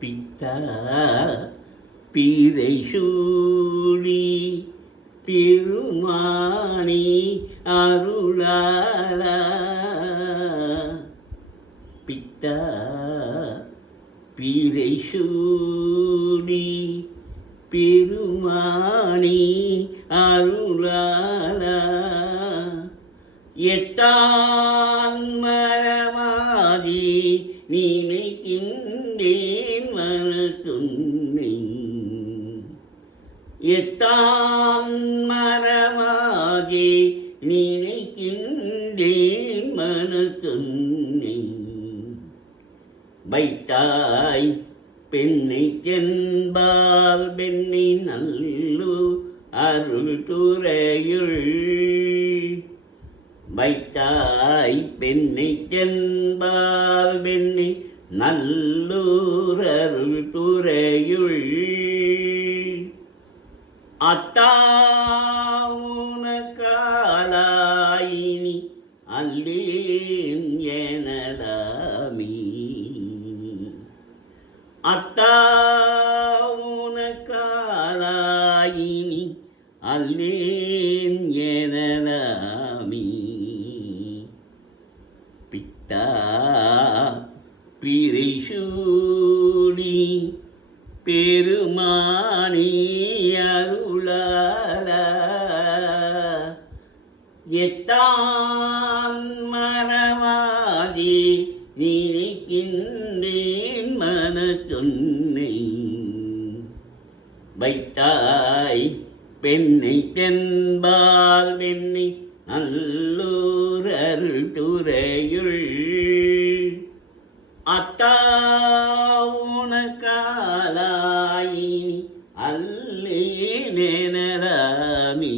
பித்தா பீதை சூடி பெருமானி அருளாலா. பித்தா பீதை சூடி பெருமானி அருளாலா. எத்தான் மரமாதி நினைக்கின்றேன் மனத்துன்னை. எத்தான் மரமாதி நினைக்கின்றேன் மனத்துன்னை. வைத்தாய் பெண்ணை சென்பால் பெண்ணை நல்லு அருள் துறையுள். வைத்தாய் பெண்ணை சென்பால் பெண்ணை நல்லூர் அருள் துறையுள். அத்தாவுனக்காலாயினி அல்லேன் எனலாமி. அத்தாவுனக்காலாயினி அல்லேன் எனலாமி. பித்தா பிறை சூடி பெருமானி அருளாலா. எத்தான் மரமாதி நினைக்கின்றேன் மனத்துன்னை. வைத்தாய் பெண்ணை தென்பால் பெண்ணை நல்லூர் அருள் துறையுள். அத்தாவுனக்காலாயினி அல்லேனேனராமி.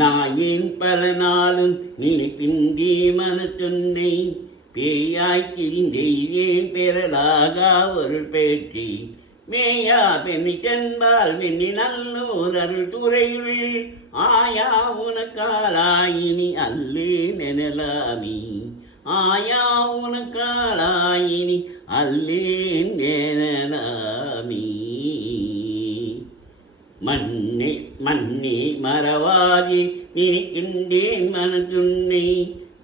நாயேன் பல நாளும் நினைக்கின்றே மனத்துன்னை. பேயாய் திரிந்தெய்தேன் பெறலாகா ஒரு பேற்றி. மேயா பெண்ணை சென்பால் பெண்ணி நல்லூர் அருள் துறையுள். ஆயா உனக்காலாயினி அல்லேன் எனலாமி. ஆயா உனக்காலாயினி அல்லேன் எனலாமி. மண்ணே மண்ணே மறவாதி நினைக்கின்றேன் மனத்துன்னை.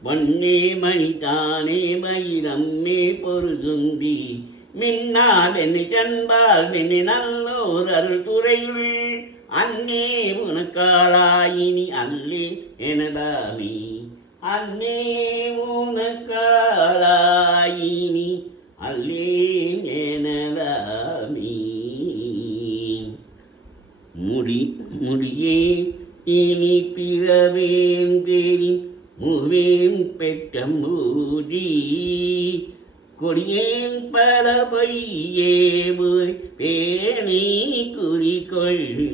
வண்ணே மணிதானே மயிரம்மே பொருதுந்தி. மின்னா வெண்ணை சென்பால் வெண்ணை நல்லோர் அருள் துறையுள். அன்னே உனக்காலாயினி அல்லே எனலாமி. அன்னே உனக்காலாயினி அல்லே எனலாமி. முடியே இனி பிறவேன் தேரி முவேன் பெற்ற மூடி. கொடியேன் பல பொய்யே போய் பேணி குறிக்கொள்ளி.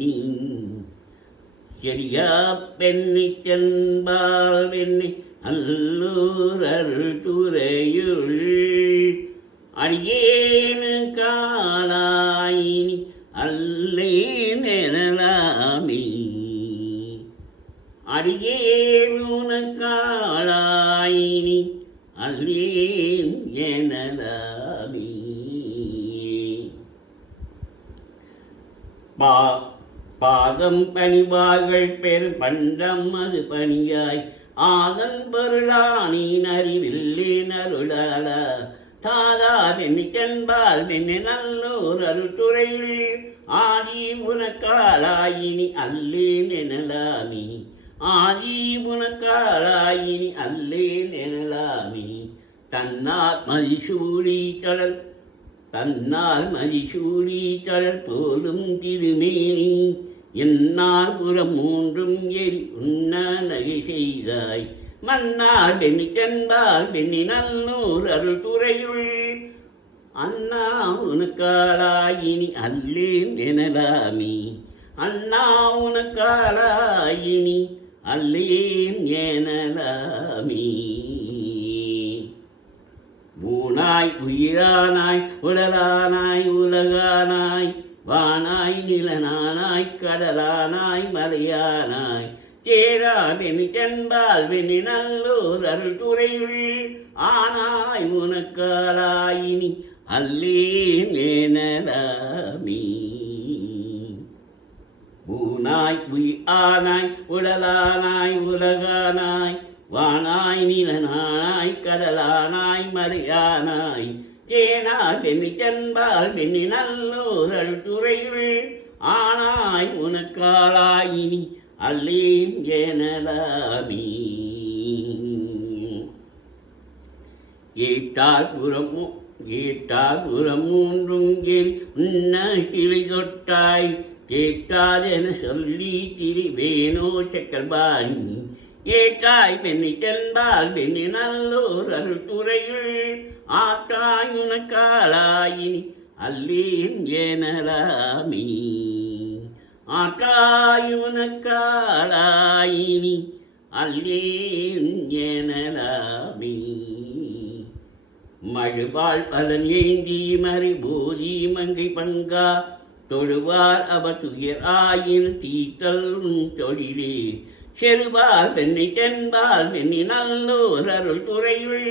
சரியா பெண்ணை சென்பால் பெண்ணை அல்லூர் அருள் துறையுள். அடியேனு காலாயினி அல்லேன் எனலாமி. அடியேன் உனக்காலாயினி அல்லேன் எனலாமி. பாதம் பணிவார்கள் பெரு பண்டம் அது பணியாய். ஆதன் பொருளானீன் அறிவில்லேன் அருளாலா. தாதா வெண்ணி சென்பால் வெண்ணி நல்லோர் அருள் துறையுள். ஆதி உனக்காலாயினி அல்லேன் எனலாமி. ஆதி உனக்காலாயினி அல்லேன் எனலாமி. தன்னார் மதிசூடி கடல் தன்னால் மதிசூடி கடல் போலும் திருமேனி. என்னால் புறம் மூன்றும் எரி உண்ண நகை செய்தாய். மன்னால் வெண்ணி சென்பால் வெண்ணி நல்லூர் அருள் துறையுள். அண்ணா உனக்காலாயினி அல்லேன் எனலாமி. அண்ணா உனக்காலாயினி அல்லேன் எனலாமி. ஊனாய் உயிரானாய் உடலானாய் உலகானாய். வானாய் நிலனானாய் கடலானாய் மலையானாய். சேராதெனி சென்பால் வெண்ணி நல்லோர் அருள் துறையுள் ஆனாய் உனக்காலாயினி அல்லேன் ஏனலாமி. ஊனாய் உயிர் ஆனாய் உடலானாய் உலகானாய் வானாய் நிலனாய் கடலானாய் மறையானாய் சேனாய் வெண்ணி சென்பால் வெண்ணி நல்லோர் அருள் துறையுள் ஆனாய் உனக்காலாயினி அல்லேன் ஏனலாமி. ஏட்டார் புறம் மூன்றும் கேள் உன்ன கிளை தொட்டாய் கேட்டார் என சொல்லி திரிவேனோ சக்கரபாணி. ஏட்டாய் பெண்ணை சென்பால் பெண்ணை நல்லோர் அருள் துறையுள் ஆற்றாய் உனக்காலாயினி அல்லேன் ஏனலாமி. ஆற்றாய் உனக்காலாயினி அல்லேன் ஏனலாமி. மழுவாள் பலன் ஏந்தி மறைபோதி மங்கை பங்கா தொழுவார் அவர் துயர் ஆயின் தீத்தல் தொழிலே செருவார் பெண்ணை தென்பால் பெண்ணி நல்லோர் அருள் துறையுள்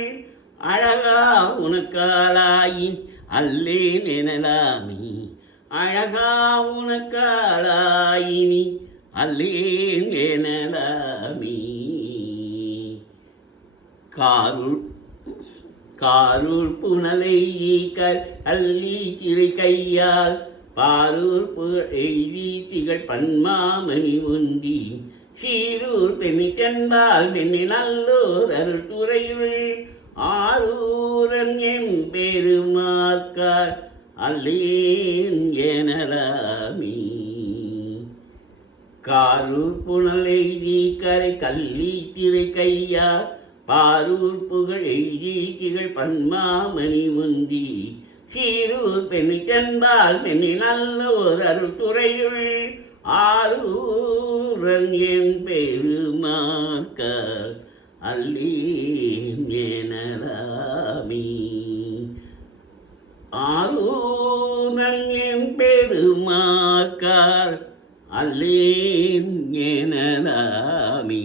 அழகா உனக்காலாயின் அல்லேன் எனலாமி. அழகா உனக்காலாயினி அல்லேன் எனலாமி. காரூர் புனலை கல்லி சிறை கையால் பாரூர் புகழெய்தி திகழ் பன்மாமணி உந்தி சீரூர் பெண்ணி தென்பால் பெண்ணி நல்லோர் அருள் துறையுள் ஆரூரன் என் பெருமாக்கார் அல்லேன் எனலாமி. காரூர் புனலெய்தி கரை கல்லி திரை கையா பாரூர் புகழ் எய்தி திகழ் பன்மாமணி உந்தி சீரூர் பெண்ணி தென்பால் பெண்ணி நல்லோர் அருள் துறையுள் ஆரூரன் என் பெருமாக்கார் அல்லேன் எனலாமி. ஆரூரன் என் பெருமாக்கார் அல்லேன் எனலாமி.